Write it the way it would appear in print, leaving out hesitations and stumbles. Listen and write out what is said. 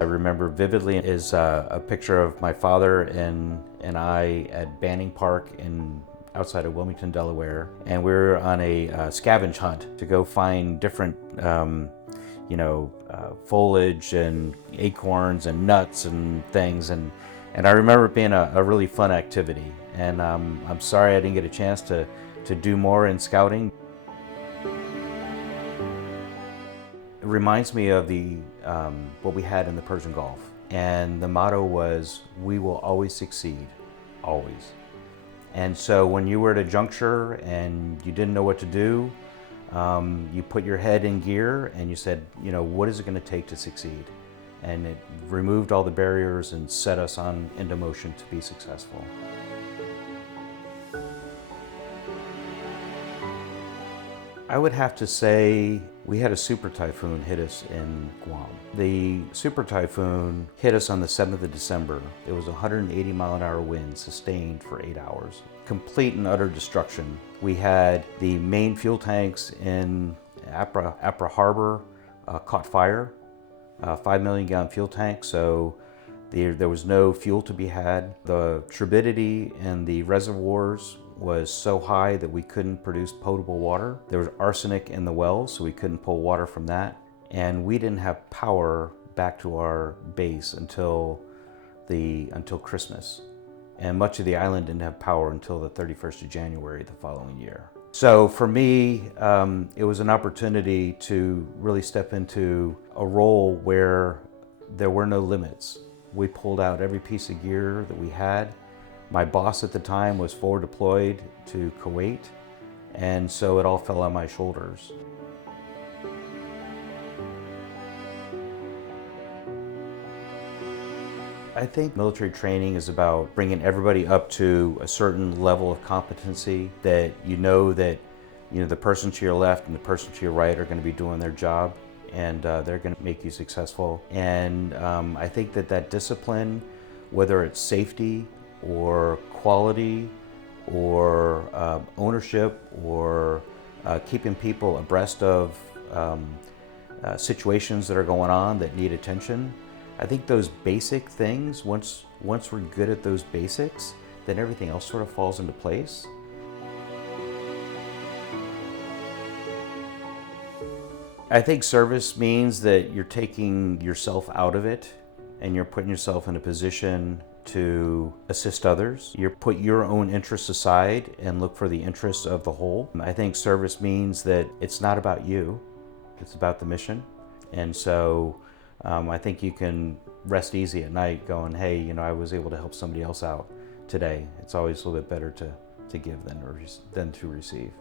I remember vividly is a picture of my father and I at Banning Park outside of Wilmington, Delaware, and we were on a scavenge hunt to go find different, foliage and acorns and nuts and things, and I remember it being a really fun activity. And I'm sorry I didn't get a chance to do more in scouting. It reminds me of what we had in the Persian Gulf, and the motto was, "We will always succeed, always." And so when you were at a juncture and you didn't know what to do, you put your head in gear and you said, what is it going to take to succeed? And it removed all the barriers and set us into motion to be successful. I would have to say we had a super typhoon hit us in Guam. The super typhoon hit us on the 7th of December. It was 180 mile an hour wind sustained for 8 hours. Complete and utter destruction. We had the main fuel tanks in Apra Harbor caught fire, 5 million gallon fuel tank, so there was no fuel to be had. The turbidity in the reservoirs was so high that we couldn't produce potable water. There was arsenic in the wells, so we couldn't pull water from that. And we didn't have power back to our base until Christmas. And much of the island didn't have power until the 31st of January the following year. So for me, it was an opportunity to really step into a role where there were no limits. We pulled out every piece of gear that we had. My boss at the time was forward deployed to Kuwait, and so it all fell on my shoulders. I think military training is about bringing everybody up to a certain level of competency that the person to your left and the person to your right are going to be doing their job, and they're going to make you successful. And I think that discipline, whether it's safety or quality or ownership or keeping people abreast of situations that are going on that need attention, I think those basic things, once we're good at those basics, then everything else sort of falls into place. I think service means that you're taking yourself out of it and you're putting yourself in a position to assist others. You put your own interests aside and look for the interests of the whole. I think service means that it's not about you, it's about the mission. And so I think you can rest easy at night going, hey, I was able to help somebody else out today. It's always a little bit better to give than to receive.